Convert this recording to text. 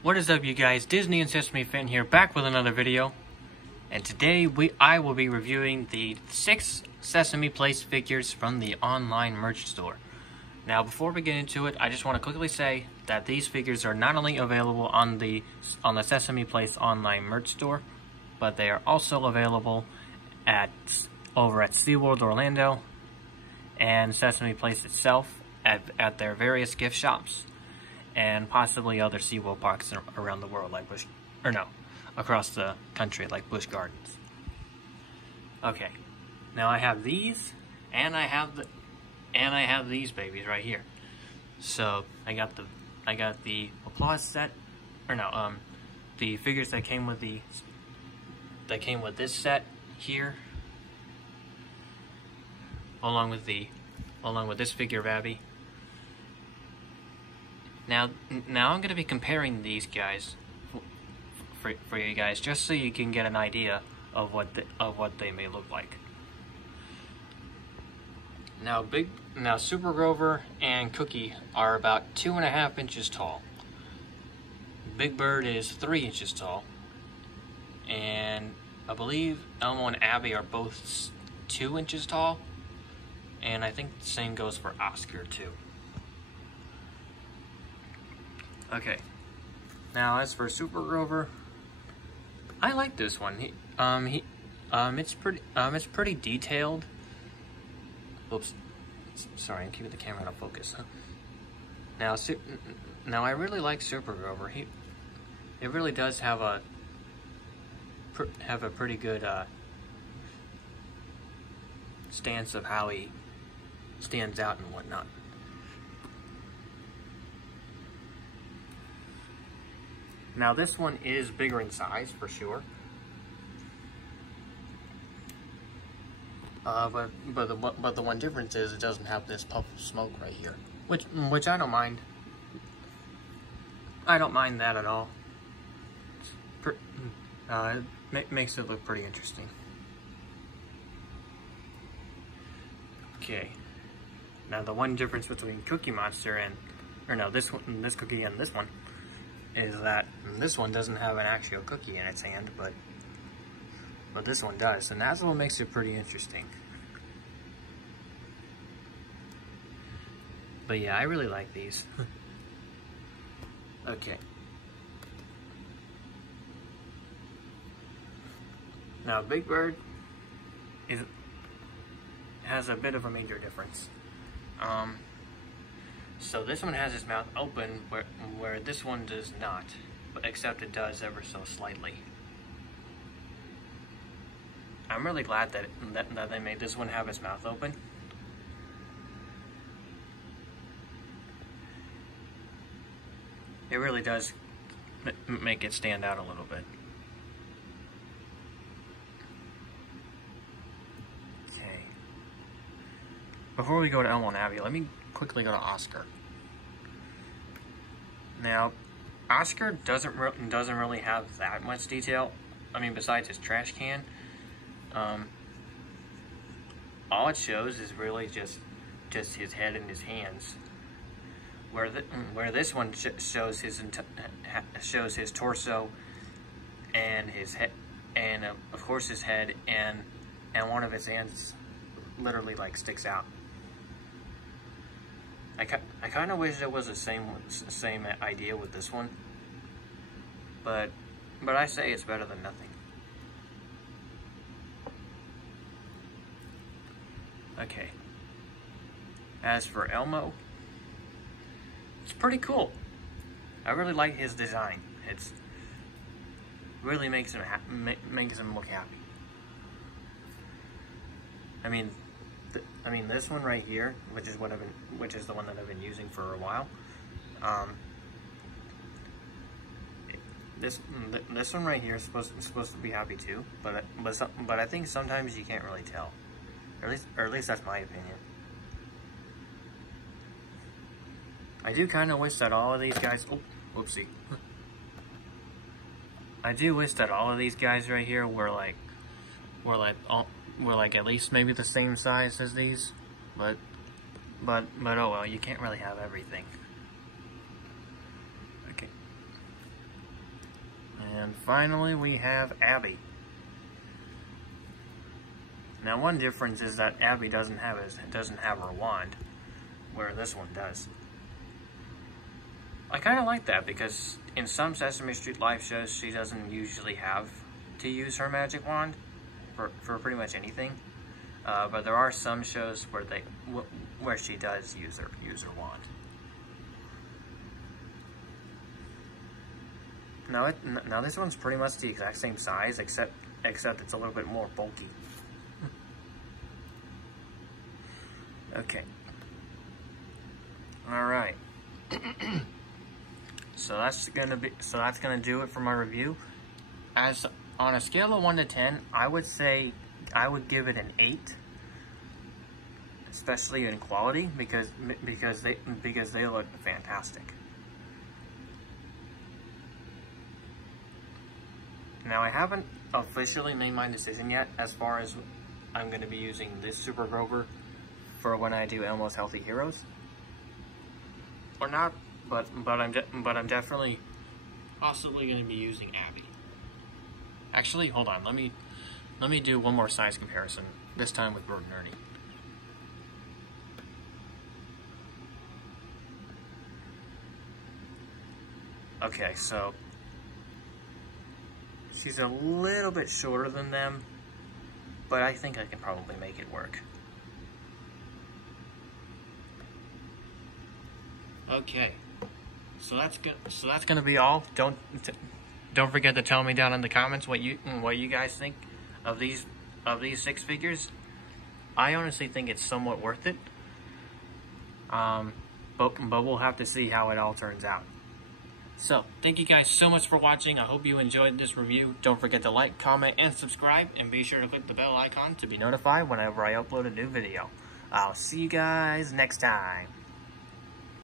What is up, you guys? Disney and Sesame fan here, back with another video. And today I will be reviewing the 6 Sesame Place figures from the online merch store. Now, before we get into it, I just want to quickly say that these figures are not only available on the Sesame Place online merch store, but they are also available over at SeaWorld Orlando and Sesame Place itself at their various gift shops, and possibly other SeaWorld parks around the world, like across the country, like Busch Gardens. Okay, now I have these, and I have these babies right here. So I got the applause set, the figures that came with this set here, along with this figure of Abby. Now I'm going to be comparing these guys for you guys, just so you can get an idea of what they may look like. Now Super Rover and Cookie are about 2.5 inches tall. Big Bird is 3 inches tall, and I believe Elmo and Abby are both 2 inches tall, and I think the same goes for Oscar too. Okay, now as for Super Rover, I like this one. It's pretty detailed. Oops, sorry, I'm keeping the camera out of focus. Now I really like Super Rover. It really does have a pretty good stance of how he stands out and whatnot. Now this one is bigger in size for sure, but the one difference is it doesn't have this puff of smoke right here, which I don't mind. I don't mind that at all. It makes it look pretty interesting. Okay. Now the one difference between Cookie Monster this cookie and this one is that this one doesn't have an actual cookie in its hand, but this one does, and that's what makes it pretty interesting. But yeah, I really like these. Okay. Now Big Bird has a bit of a major difference. So this one has his mouth open, where this one does not, except it does ever so slightly. I'm really glad that they made this one have his mouth open. It really does make it stand out a little bit. Okay. Before we go to Elmo and Abby, let me quickly go to Oscar. Now, Oscar doesn't really have that much detail. I mean, besides his trash can, all it shows is really just his head and his hands. Where this one shows his torso and his head, and of course his head, and one of his hands literally like sticks out. I kind of wish it was the same idea with this one, but I say it's better than nothing. Okay. As for Elmo, it's pretty cool. I really like his design. It's really makes him look happy. I mean, this one right here, which is the one that I've been using for a while. This one right here is supposed to be happy too, but I think sometimes you can't really tell. Or at least that's my opinion. I do kind of wish that all of these guys. Oh, whoopsie. I do wish that all of these guys right here were like at least maybe the same size as these, but oh well, you can't really have everything. Okay. And finally we have Abby. Now one difference is that Abby doesn't have her wand, where this one does. I kind of like that because in some Sesame Street live shows she doesn't usually have to use her magic wand for pretty much anything. But there are some shows where she does use her wand. Now this one's pretty much the exact same size, except it's a little bit more bulky. Okay. All right. So that's gonna do it for my review. As on a scale of 1 to 10, I would say I would give it an 8, especially in quality because they look fantastic. Now I haven't officially made my decision yet as far as I'm going to be using this Super Rover for when I do Elmo's Healthy Heroes or not, but I'm definitely possibly going to be using Abby. Actually, hold on, let me do one more size comparison, this time with Bert and Ernie. Okay, so she's a little bit shorter than them, but I think I can probably make it work. Okay, so that's gonna be all. Don't forget to tell me down in the comments what you guys think of these 6 figures. I honestly think it's somewhat worth it. But we'll have to see how it all turns out. So, thank you guys so much for watching. I hope you enjoyed this review. Don't forget to like, comment, and subscribe, and be sure to click the bell icon to be notified whenever I upload a new video. I'll see you guys next time.